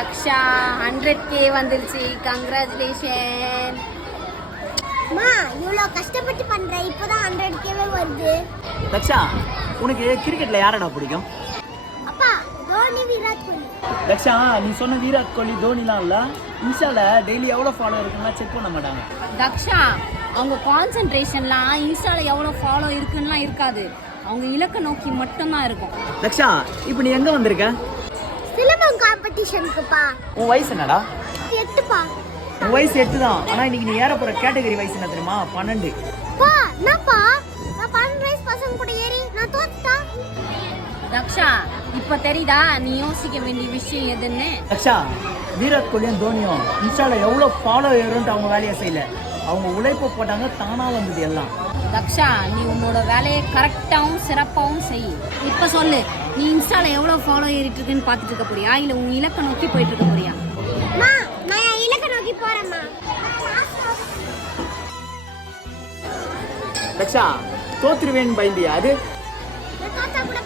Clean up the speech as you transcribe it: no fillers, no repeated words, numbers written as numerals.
Daksha 100K வந்துருச்சு. Congratulation. மா இவ்வளோ கஷ்டப்பட்டு பண்ற இப்போதான் 100Kவே வருது. தக்ஷா உனக்கு கிரிக்கெட்ல யாரடா பிடிக்கும்? அப்பா தோனி, விராட் கோலி. தக்ஷா நீ சொன்ன விராட் கோலி தோனிலாம் இல்ல, இன்ஸ்டால டெய்லி எவ்வளோ ஃபாலோ இருக்குன்னா செக் பண்ண மாட்டாங்க. தக்ஷா அவங்க கான்சென்ட்ரேஷன்லாம் இன்ஸ்டால எவ்வளோ ஃபாலோ இருக்குன்னுலாம் இருக்காது. அவங்க இலக்க நோக்கி மட்டும்தான் இருக்கும். தக்ஷா இப்போ நீ எங்க வந்திருக்க? சிலம்பம் காம்படிஷனுக்குப்பா. உன் வயசு என்னடா? 8பா. உன் வயசு 8 தான். ஆனா இன்னைக்கு நீ ஏற போற கேட்டகரி வயசு என்ன தெரியுமா? 12. பா என்னப்பா, நான் 12 வயசு பசங்க கூட ஏறி நான் தோத்துட்டா. தக்ஷா இப்ப தெரியுதா நீ யோசிக்க வேண்டிய விஷயம் எதுன்னு? தக்ஷா விராட் கோலியும் தோனியும் இன்ஸ்டால எவ்வளோ ஃபாலோ ஏறுன்ட்டு அவங்க வேலையை செய்யல, அவங்க உழைப்பு போட்டாங்க, தானா வந்தது எல்லாம். தக்ஷா நீ உன்னோட வேலையை கரெக்டாகவும் சிறப்பாகவும் செய். இப்ப சொல்லு, நீ இன்ஸ்டால எவ்வளவு ஃபாலோ ஏறிட்டு இருக்குன்னு பார்த்துட்டு இருக்க போறியா, இல்ல உன் இலக்க நோக்கி போயிட்டு இருக்க போறியா? மா நான் என் இலக்க நோக்கி போறேம்மா. தக்ஷா தோத்துருவேன்னு பயந்தியா? அது நான் தோத்தா கூட